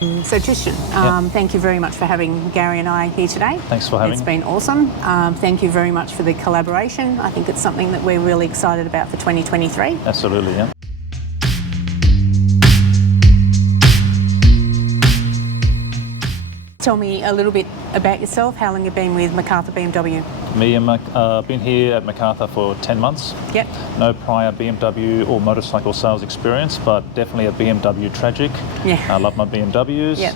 So Tristan, thank you very much for having Gary and I here today. Thanks for having me. It's been awesome. Thank you very much for the collaboration. I think it's something that we're really excited about for 2023. Absolutely, yeah. Tell me a little bit about yourself. How long have you been with Macarthur BMW? Me and been here at Macarthur for 10 months. Yep. No prior BMW or motorcycle sales experience, but definitely a BMW tragic. Yeah. I love my BMWs. Yep.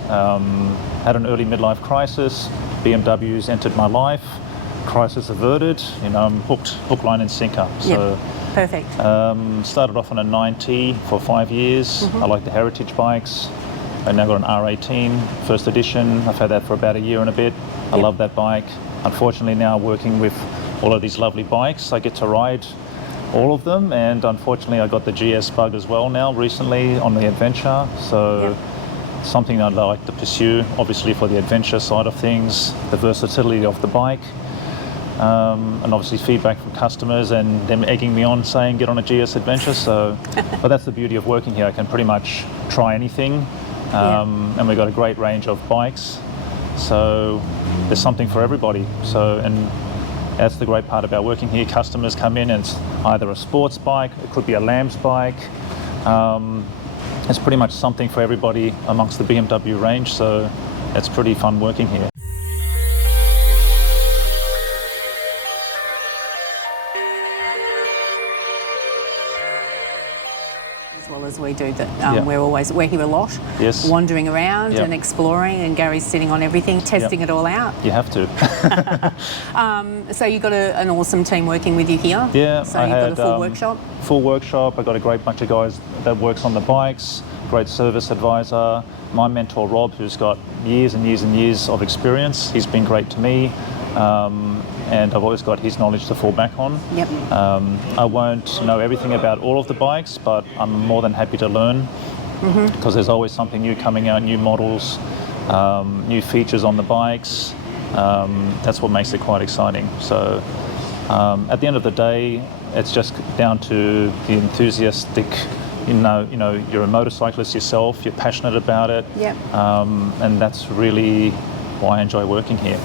Had an early midlife crisis. BMWs entered my life. Crisis averted. You know, I'm hooked, hook, line and sinker. So, yep. Perfect. Started off on a 90 for 5 years. I like the heritage bikes. I now got an R18, first edition. I've had that for about a year and a bit. I love that bike. Unfortunately now working with all of these lovely bikes, I get to ride all of them, and unfortunately I got the GS bug as well now recently on the adventure. So something I'd like to pursue, obviously for the adventure side of things, the versatility of the bike. And obviously feedback from customers and them egging me on saying get on a GS adventure. So, but that's the beauty of working here. I can pretty much try anything. And we've got a great range of bikes, so there's something for everybody. So, and that's the great part about working here. Customers come in and it's either a sports bike, it could be a lamb's bike. It's pretty much something for everybody amongst the BMW range, so it's pretty fun working here. As well as we do that, we're here a lot, wandering around and exploring, and Gary's sitting on everything, testing it all out. You have to. So you've got an awesome team working with you here. Yeah, so you've got a full workshop. Full workshop. I've got a great bunch of guys that works on the bikes. Great service advisor. My mentor Rob, who's got years and years and years of experience. He's been great to me. And I've always got his knowledge to fall back on. Yep. I won't know everything about all of the bikes, but I'm more than happy to learn because there's always something new coming out, new models, new features on the bikes. That's what makes it quite exciting. So at the end of the day, it's just down to the enthusiastic, you know, you're a motorcyclist yourself, you're passionate about it. Yep. And that's really why I enjoy working here.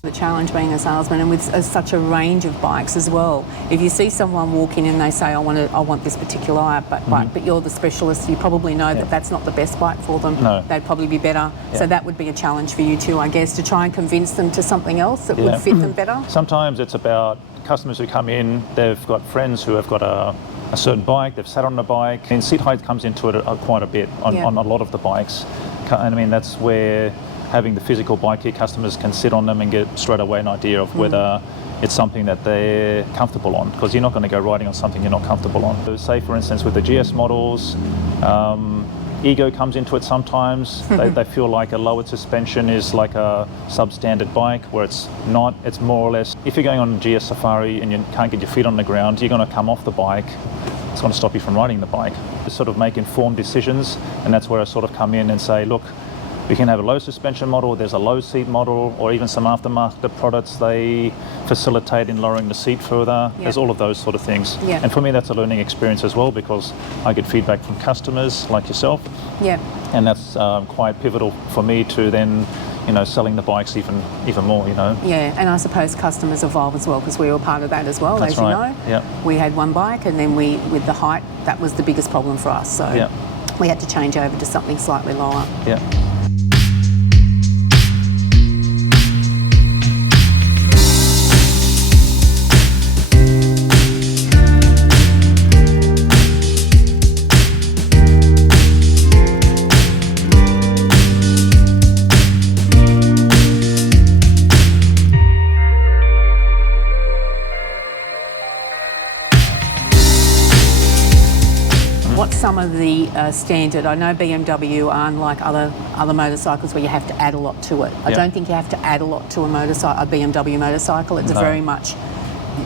The challenge being a salesman, and with such a range of bikes as well. If you see someone walk in and they say, I want this particular bike, but you're the specialist, you probably know that that's not the best bike for them. No. They'd probably be better. So that would be a challenge for you too, I guess, to try and convince them to something else that would fit them better. Sometimes it's about customers who come in, they've got friends who have got a certain bike, they've sat on a bike, and seat height comes into it quite a bit on a lot of the bikes. And I mean, that's where having the physical bike here, customers can sit on them and get straight away an idea of whether it's something that they're comfortable on, because you're not going to go riding on something you're not comfortable on. So say for instance with the GS models, ego comes into it sometimes. They feel like a lowered suspension is like a substandard bike, where it's not. It's more or less, if you're going on GS Safari and you can't get your feet on the ground, you're going to come off the bike. It's going to stop you from riding the bike. To sort of make informed decisions, and that's where I sort of come in and say, look, we can have a low suspension model, there's a low seat model, or even some aftermarket products, they facilitate in lowering the seat further. There's all of those sort of things. And for me, that's a learning experience as well, because I get feedback from customers like yourself. And that's quite pivotal for me to then, you know, selling the bikes even more, you know. And I suppose customers evolve as well, because we were part of that as well, that's as you know. We had one bike, and then with the height, that was the biggest problem for us. So we had to change over to something slightly lower. What's some of the standard? I know BMW are unlike other motorcycles where you have to add a lot to it. I don't think you have to add a lot to a BMW motorcycle. It's very much,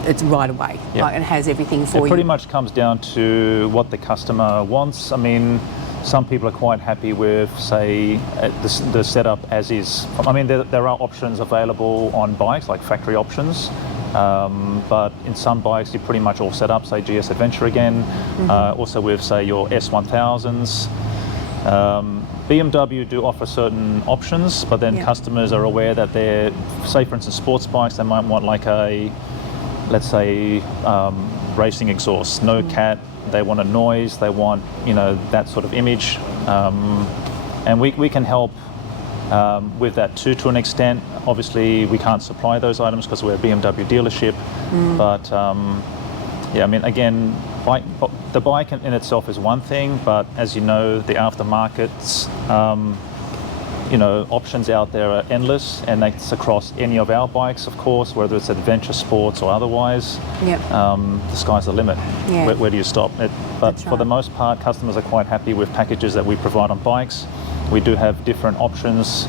it's right away. Like it has everything for you. It pretty much comes down to what the customer wants. I mean, some people are quite happy with, say, the setup as is. I mean, there are options available on bikes, like factory options, but in some bikes you're pretty much all set up, say GS Adventure again, also with, say, your S1000s. BMW do offer certain options, but then customers are aware that they're, say for instance, sports bikes, they might want like a, let's say, racing exhaust, no cat, they want a noise, they want, you know, that sort of image, and we can help with that too, to an extent. Obviously we can't supply those items because we're a BMW dealership, but yeah, I mean, again, the bike in itself is one thing, but as you know, the aftermarket's you know, options out there are endless, and that's across any of our bikes, of course, whether it's adventure sports or otherwise. The sky's the limit. Where do you stop? But for the most part, customers are quite happy with packages that we provide on bikes. We do have different options,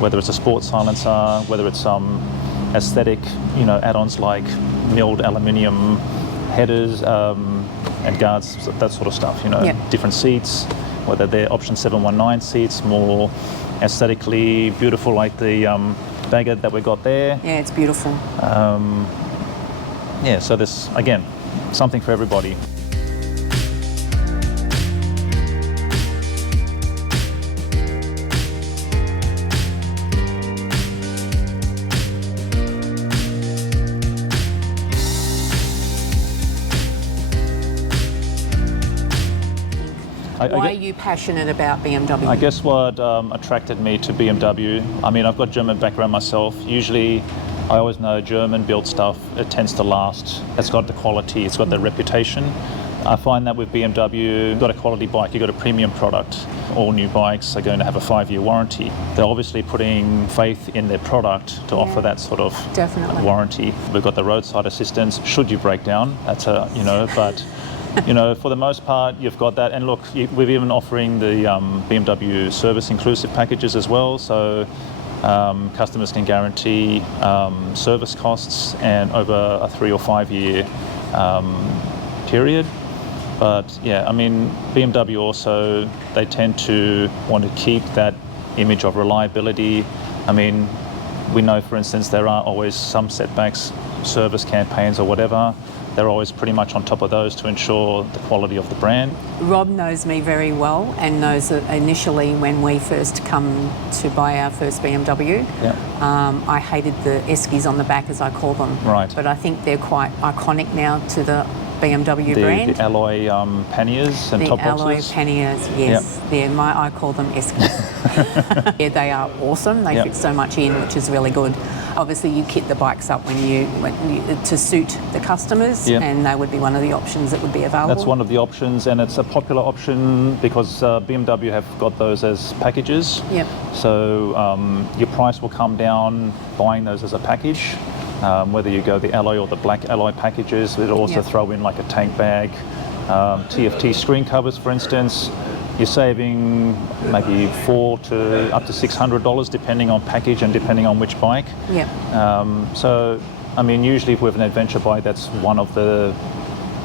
whether it's a sports silencer, whether it's some aesthetic, you know, add-ons like milled aluminium headers and guards, that sort of stuff, you know, different seats, whether they're option 719 seats, more aesthetically beautiful, like the baguette that we got there. Yeah, it's beautiful. Yeah, so there's, again, something for everybody. Why are you passionate about BMW? I guess what attracted me to BMW, I mean, I've got German background myself. Usually, I always know German-built stuff, it tends to last. It's got the quality, it's got the reputation. I find that with BMW, you've got a quality bike, you've got a premium product. All new bikes are going to have a 5-year warranty. They're obviously putting faith in their product to offer that sort of warranty. We've got the roadside assistance, should you break down, that's a, you know, but you know, for the most part, you've got that. And look, we're even offering the BMW service inclusive packages as well. So customers can guarantee service costs and over a 3 or 5 year period. But yeah, I mean, BMW also, they tend to want to keep that image of reliability. I mean, we know, for instance, there are always some setbacks, service campaigns or whatever. They're always pretty much on top of those to ensure the quality of the brand. Rob knows me very well and knows that initially when we first come to buy our first BMW, I hated the Eskies on the back, as I call them. Right. But I think they're quite iconic now to the BMW brand. The alloy panniers and top boxes? The alloy panniers, yes. I call them Eskies. Yeah, they are awesome. They fit so much in, which is really good. Obviously, you kit the bikes up to suit the customers, and they would be one of the options that would be available. That's one of the options, and it's a popular option because BMW have got those as packages. So your price will come down buying those as a package. Whether you go the alloy or the black alloy packages, it'll also throw in like a tank bag, TFT screen covers, for instance. You're saving maybe $400 to up to $600 depending on package and depending on which bike. So, I mean, usually with an adventure bike, that's one of the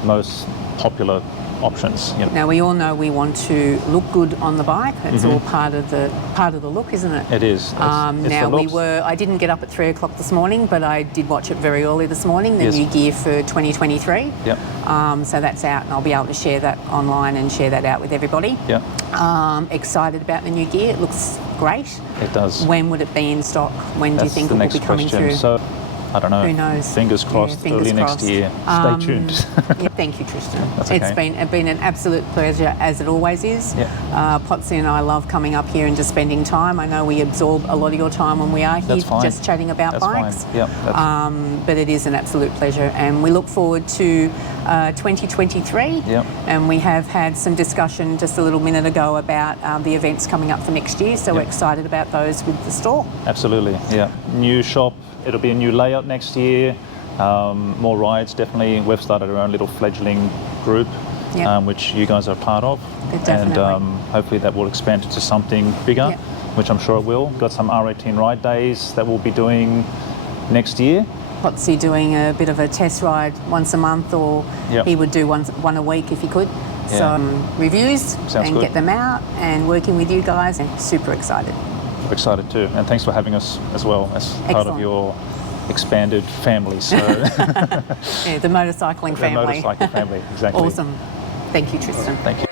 most popular options. Now we all know we want to look good on the bike. That's all part of the look, isn't it? It is. I didn't get up at 3 o'clock this morning, but I did watch it very early this morning. The new gear for 2023. So that's out, and I'll be able to share that online and share that out with everybody. Excited about the new gear. It looks great. It does. When would it be in stock? When do you think it will be coming through? So, I don't know. Who knows? Fingers crossed, early next year. Stay tuned. Thank you, Tristan. That's okay. It's been an absolute pleasure, as it always is. Potsy and I love coming up here and just spending time. I know we absorb a lot of your time when we are here just chatting about bikes. But it is an absolute pleasure, and we look forward to 2023. And we have had some discussion just a little minute ago about the events coming up for next year, so we're excited about those with the store. Absolutely, New shop. It'll be a new layout next year, more rides definitely. We've started our own little fledgling group, which you guys are part of. And hopefully that will expand into something bigger, which I'm sure it will. Got some R18 ride days that we'll be doing next year. Potsy doing a bit of a test ride once a month, or he would do one a week if he could. some reviews Sounds and good. get them out, and working with you guys, and super excited. We're excited too, and thanks for having us as well as part of your expanded family. So yeah, the motorcycling family. The motorcycle family, exactly. Awesome. Thank you, Tristan. Thank you.